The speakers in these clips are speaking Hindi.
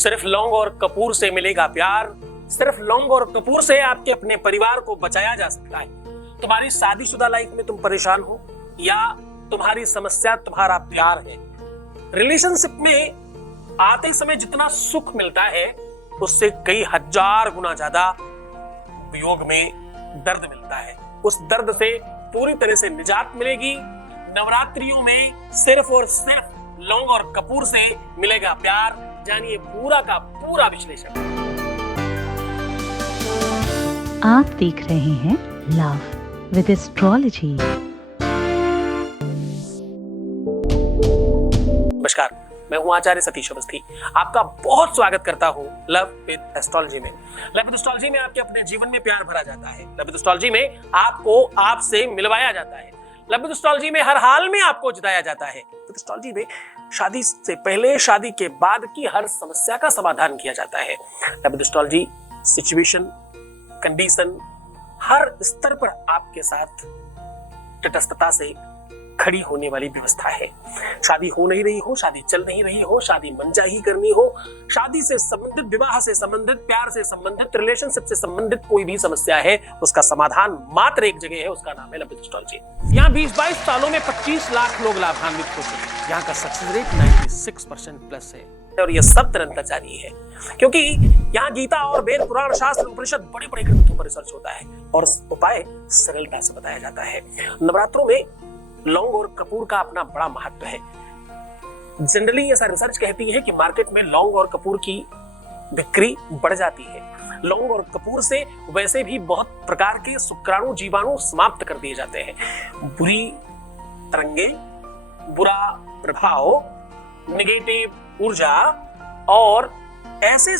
सिर्फ लौंग और कपूर से मिलेगा प्यार, सिर्फ लौंग और कपूर से आपके अपने परिवार को बचाया जा सकता है। तुम्हारी शादीशुदा लाइफ में तुम परेशान हो या तुम्हारी समस्या तुम्हारा प्यार है, रिलेशनशिप में आते समय जितना सुख मिलता है उससे कई हजार गुना ज्यादा वियोग में दर्द मिलता है। उस दर्द से पूरी तरह से निजात मिलेगी। नवरात्रियों में सिर्फ और सिर्फ लौंग और कपूर से मिलेगा प्यार। जानिए पूरा का पूरा विश्लेषण। आप देख रहे हैं लव विद एस्ट्रोलॉजी। नमस्कार, मैं हूं आचार्य सतीश अवस्थी। आपका बहुत स्वागत करता हूं लव विद एस्ट्रोलॉजी में। लव विद एस्ट्रोलॉजी में आपके अपने जीवन में प्यार भरा जाता है। लव विद एस्ट्रोलॉजी में आपको आपसे मिलवाया जाता है। लव विद एस्ट्रोलॉजी में हर हाल में आपको जिताया जाता है। लव एस्ट्रोलॉजी में शादी से पहले, शादी के बाद की हर समस्या का समाधान किया जाता है। Love with astrology situation, condition, हर स्तर पर आपके साथ तटस्थता से खड़ी होने वाली व्यवस्था है। शादी हो नहीं रही हो, शादी चल नहीं रही हो, शादी मनचाही करनी हो, शादी से संबंधित, विवाह से संबंधित, प्यार से संबंधित, रिलेशनशिप से संबंधित कोई भी समस्या है, उसका समाधान मात्र एक जगह है, उसका नाम है लव विद एस्ट्रोलॉजी। यहाँ 20-22 सालों में 25 लाख लोग लाभान्वित हो चुके हैं। यहाँ का सक्सेस रेट 96% प्लस है और यह सब निरंतर जारी है, क्योंकि यहाँ गीता और वेद, पुराण, शास्त्र, उपनिषद, बड़े बड़े ग्रंथों पर रिसर्च होता है और उपाय सरलता से बताया जाता है। नवरात्रों में लौंग और कपूर का अपना बड़ा महत्व है। जनरली ऐसा रिसर्च कहती है कि मार्केट में लौंग और कपूर की बिक्री बढ़ जाती है। लौंग और कपूर से वैसे भी बहुत प्रकार के शुक्राणु, जीवाणु समाप्त कर दिए जाते हैं। बुरी तरंगे, बुरा प्रभाव, नेगेटिव ऊर्जा और ऐसे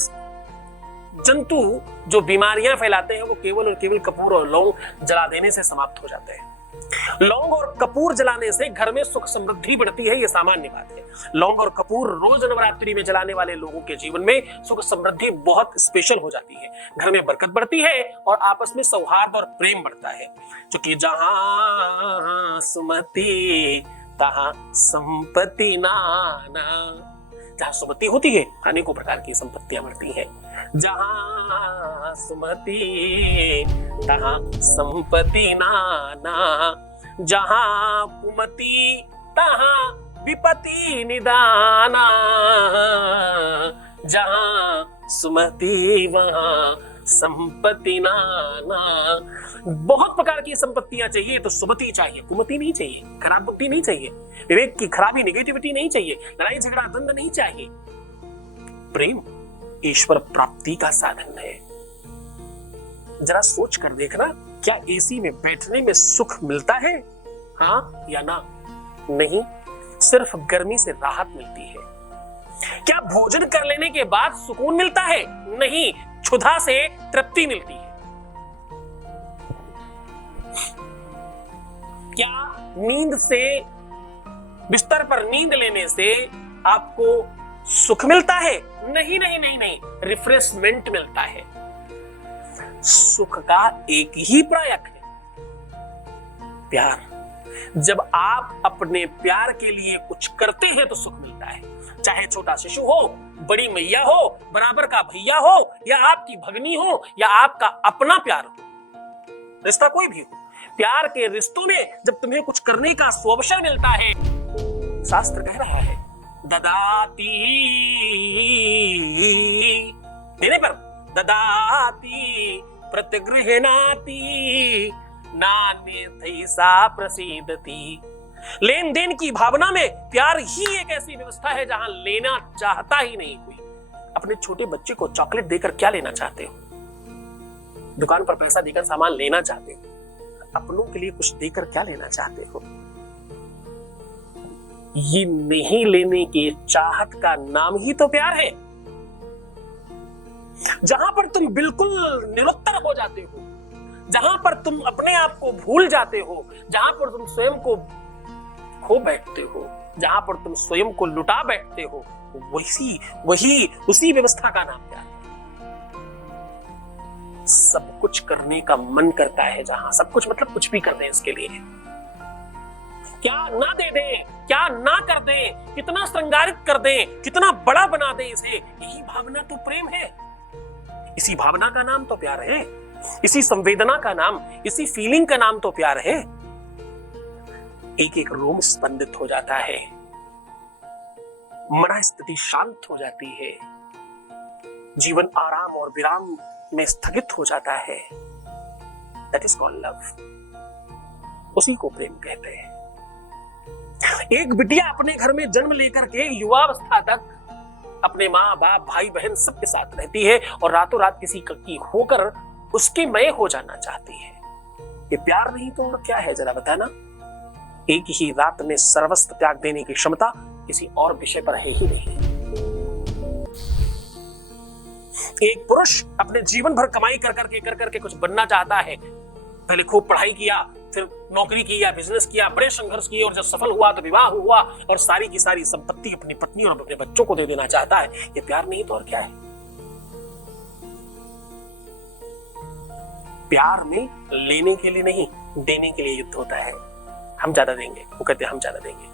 जंतु जो बीमारियां फैलाते हैं वो केवल और केवल कपूर और लौंग जला देने से समाप्त हो जाते हैं। लौंग और कपूर जलाने से घर में सुख समृद्धि बढ़ती है, यह सामान्य बात है। लौंग और कपूर रोज नवरात्रि में जलाने वाले लोगों के जीवन में सुख समृद्धि बहुत स्पेशल हो जाती है। घर में बरकत बढ़ती है और आपस में सौहार्द और प्रेम बढ़ता है। क्योंकि जहां सुमति तहां संपत्ति नाना, जहां सुमति होती है अनेकों प्रकार की संपत्तियां बढ़ती हैं। जहां सुमति तहां संपत्ति नाना, जहां कुमति तहां विपत्ति निदाना, जहां सुमति वहां संपत्ति नाना। बहुत प्रकार की संपत्तियां चाहिए तो सुमति चाहिए, कुमति नहीं चाहिए, खराब बुद्धि नहीं चाहिए, विवेक की खराबी, नेगेटिविटी नहीं चाहिए, लड़ाई झगड़ा द्वंद्व नहीं चाहिए। प्रेम ईश्वर प्राप्ति का साधन है। जरा सोच कर देखना, क्या एसी में बैठने में सुख मिलता है? हाँ या ना? नहीं, सिर्फ गर्मी से राहत मिलती है। क्या भोजन कर लेने के बाद सुकून मिलता है? नहीं, क्षुधा से तृप्ति मिलती है। क्या नींद से, बिस्तर पर नींद लेने से आपको सुख मिलता है? नहीं नहीं नहीं नहीं, रिफ्रेशमेंट मिलता है। सुख का एक ही प्रयास है, प्यार। जब आप अपने प्यार के लिए कुछ करते हैं तो सुख मिलता है। चाहे छोटा शिशु हो, बड़ी मैया हो, बराबर का भैया हो, या आपकी भगनी हो, या आपका अपना प्यार हो, रिश्ता कोई भी हो, प्यार के रिश्तों में जब तुम्हें कुछ करने का स्वावसर मिलता है, शास्त्र कह रहा है ददाती, देने पर ददाती प्रतिगृहणाति नान्यथैसा प्रसीदति। लेन देन की भावना में प्यार ही एक ऐसी व्यवस्था है जहां लेना चाहता ही नहीं कोई। अपने छोटे बच्चे को चॉकलेट देकर क्या लेना चाहते हो? दुकान पर पैसा देकर सामान लेना चाहते हो? अपनों के लिए कुछ देकर क्या लेना चाहते हो? ये नहीं लेने के चाहत का नाम ही तो प्यार है। जहां पर तुम बिल्कुल निरुत्तर हो जाते हो, जहां पर तुम अपने आप को भूल जाते हो, जहां पर तुम स्वयं को खो बैठते हो, जहां पर तुम स्वयं को लुटा बैठते हो, उसी व्यवस्था का नाम प्यार है। सब कुछ करने का मन करता है, जहां सब कुछ मतलब कुछ भी कर दें इसके लिए, क्या ना दे दें, क्या ना कर दें, कितना श्रृंगारित कर दें, कितना बड़ा बना दें इसे, यही भावना तो प्रेम है। इसी भावना का नाम तो प्यार है, इसी संवेदना का नाम, इसी फीलिंग का नाम तो प्यार है। एक एक रोम स्पंदित हो जाता है, मन स्थिति शांत हो जाती है, जीवन आराम और विराम में स्थगित हो जाता है। That is called love. उसी को प्रेम कहते हैं। एक बिटिया अपने घर में जन्म लेकर के युवावस्था तक अपने माँ बाप भाई बहन सबके साथ रहती है और रातों रात किसी की होकर उसके मय हो जाना चाहती है। ये प्यार नहीं तो और क्या है, जरा बताना। एक ही रात में सर्वस्व त्याग देने की क्षमता किसी और विषय पर है ही नहीं। एक पुरुष अपने जीवन भर कमाई कर करके कुछ बनना चाहता है। पहले खूब पढ़ाई किया, फिर नौकरी किया, बिजनेस किया, बड़े संघर्ष किए और जब सफल हुआ तो विवाह हुआ और सारी की सारी संपत्ति अपनी पत्नी और अपने बच्चों को दे देना चाहता है। ये प्यार नहीं तो और क्या है। प्यार में लेने के लिए नहीं, देने के लिए युद्ध होता है। हम ज्यादा देंगे, वो कहते हैं हम ज्यादा देंगे,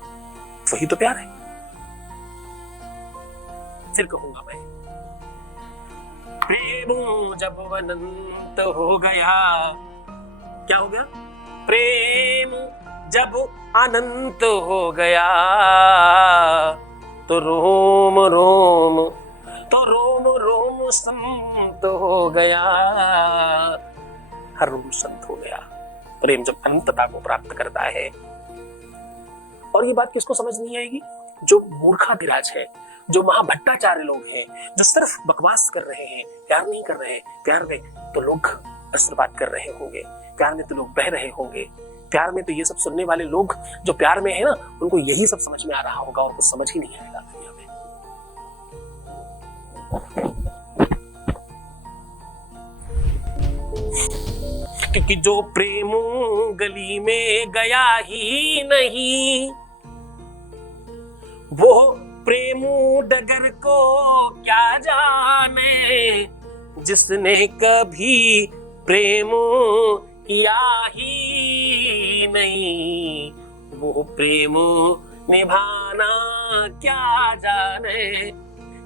वही तो प्यार है। फिर कहूंगा मैं, प्रेम जब अनंत हो गया, क्या हो गया? प्रेम जब अनंत हो गया तो रोम रोम संत हो गया। हर रोम संत हो गया। प्रेम जब अनंतता को प्राप्त करता है। और ये बात किसको समझ नहीं आएगी? जो मूर्खाधिराज है, जो महाभट्टाचार्य लोग हैं, जो सिर्फ बकवास कर रहे हैं, प्यार नहीं कर रहे हैं। प्यार में तो लोग अस्त्रपात कर रहे होंगे, प्यार में तो लोग बह रहे होंगे, प्यार में तो ये सब सुनने वाले लोग जो प्यार में है ना, उनको यही सब समझ में आ रहा होगा और कुछ समझ ही नहीं आएगा दुनिया में। क्योंकि जो प्रेम गली में गया ही नहीं, वो प्रेम डगर को क्या जाने। जिसने कभी प्रेम किया ही नहीं, वो प्रेम निभाना क्या जाने।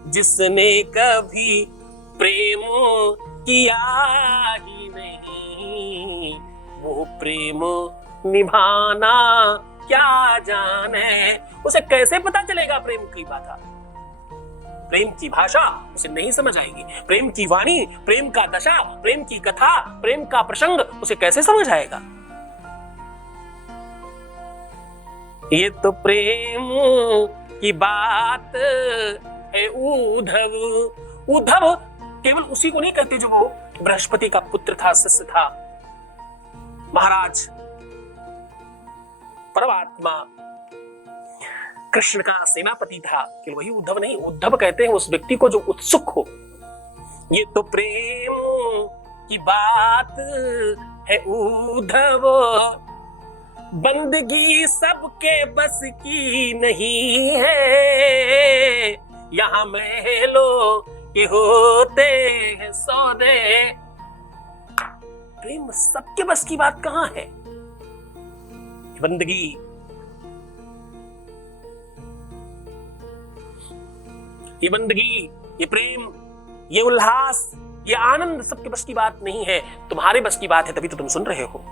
जिसने कभी प्रेम किया ही नहीं, वो प्रेम निभाना क्या जाने। उसे कैसे पता चलेगा प्रेम की भाषा? प्रेम की भाषा उसे नहीं समझ आएगी। प्रेम की वाणी, प्रेम का दशा, प्रेम की कथा, प्रेम का प्रसंग उसे कैसे समझ आएगा? ये तो प्रेम की बात है उद्धव। उद्धव केवल उसी को नहीं कहते जो वो बृहस्पति का पुत्र था, शिष्य था, महाराज परमात्मा कृष्ण का सेनापति था, कि वही उद्धव नहीं। उद्धव कहते हैं उस व्यक्ति को जो उत्सुक हो। ये तो प्रेम की बात है उद्धव, बंदगी सबके बस की नहीं है। यहाँ महलों के होते हैं सौदे। प्रेम सबके बस की बात कहां है? बंदगी, ये बंदगी, ये प्रेम, ये उल्लास, ये आनंद सबके बस की बात नहीं है। तुम्हारे बस की बात है, तभी तो तुम सुन रहे हो।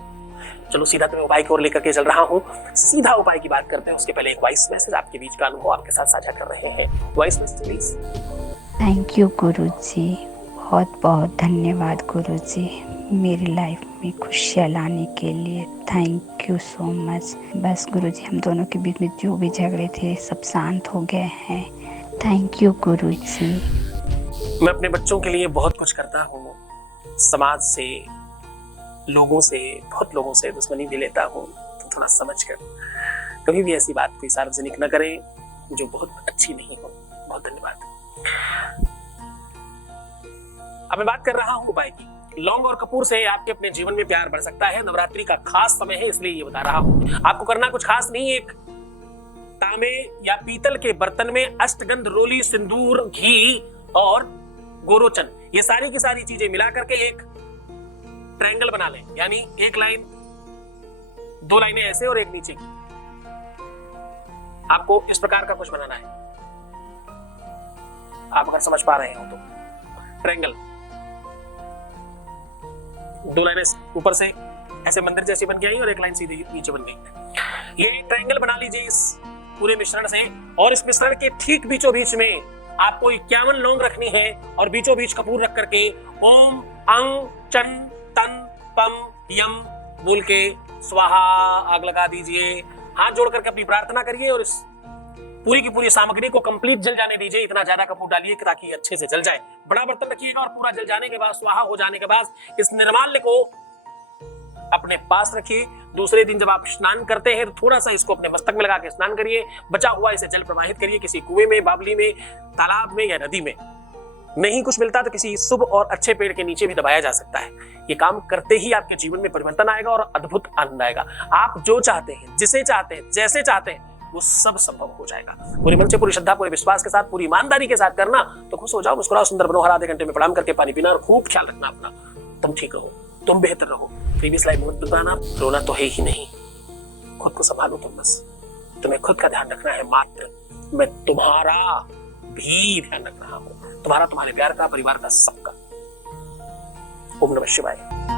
चलो सीधा तुम्हें उपाय की ओर लेकर के चल रहा हूं। सीधा उपाय की बात करते हैं। उसके पहले एक वॉइस मैसेज आपके बीच का अनुभव आपके साथ साझा कर रहे हैं। Voice message please. Thank you गुरुजी, बहुत बहुत धन्यवाद गुरुजी, मेरी लाइफ में खुशियाँ लाने के लिए। Thank you so much. बस गुरुजी, हम दोनों के बीच में जो भी झगड़े थे सब शांत हो गए हैं। थैंक यू गुरुजी। मैं अपने बच्चों के लिए बहुत कुछ करता हूँ। समाज से, लोगों से, बहुत लोगों से दुश्मनी भी लेता हूँ, तो थोड़ा समझ कर कभी भी ऐसी बात कोई सार्वजनिक न करें जो बहुत अच्छी नहीं हो। बहुत धन्यवाद। अब मैं बात कर रहा हूँ उपाय की। लौंग और कपूर से आपके अपने जीवन में प्यार बढ़ सकता है। नवरात्रि का खास समय है, इसलिए ये बता रहा हूँ। आपको करना कुछ खास नहीं। एक तांबे या पीतल के बर्तन में अष्टगंध, रोली, सिंदूर, घी और गोरोचन, ये सारी की सारी चीजें मिला करके एक ट्रायंगल बना लें। यानी एक लाइन, दो लाइनें ऐसे और एक नीचे की। आपको इस प्रकार का कुछ बनाना है। आप अगर समझ पा रहे हो तो ट्रायंगल, 2 लाइनें ऊपर से ऐसे मंदिर जैसी बन के आई और एक लाइन सीधी नीचे बन गई। ये ट्रायंगल बना लीजिए इस पूरे मिश्रण से, और इस मिश्रण के ठीक बीचों बीच में आपको 51 लौंग रखनी है और बीचों बीच कपूर रख करके ओम अंग चं तन पम यम बोल के स्वाहा आग लगा दीजिए। हाथ जोड़ करके अपनी प्रार्थना करिए और इस पूरी की पूरी सामग्री को कंप्लीट जल जाने दीजिए। इतना ज्यादा कपूर डालिए ताकि अच्छे से जल जाए। बड़ा बर्तन रखिएगा और पूरा जल जाने के बाद, स्वाहा हो जाने के बाद, इस निर्माल्य को अपने पास रखिए। दूसरे दिन जब आप स्नान करते हैं तो थोड़ा सा इसको अपने मस्तक में लगा के स्नान करिए। बचा हुआ इसे जल प्रवाहित करिए किसी कुएं में, बावली में, तालाब में या नदी में। नहीं कुछ मिलता तो किसी शुभ और अच्छे पेड़ के नीचे भी दबाया जा सकता है। ये काम करते ही आपके जीवन में परिवर्तन आएगा और अद्भुत आनंद आएगा। आप जो चाहते हैं, जिसे चाहते हैं, जैसे चाहते हैं, वो सब संभव हो जाएगा। पूरे मन से, पूरी श्रद्धा, पूरे विश्वास के साथ, पूरी ईमानदारी के साथ करना तो खुश हो जाओ, मुस्कुराओ, सुंदर बनो। हर आधे घंटे में प्रणाम करके पानी पीना और खूब ख्याल रखना अपना। तुम ठीक रहो, तुम बेहतर रहो। प्रीवियस लाइफ में दुकाना रोना तो है ही नहीं। खुद को संभालो तुम, बस तुम्हें खुद का ध्यान रखना है मात्र। मैं तुम्हारा भी ध्यान रख रहा हूं, तुम्हारा, तुम्हारे प्यार का, परिवार का, सबका। ओम नमः शिवाय।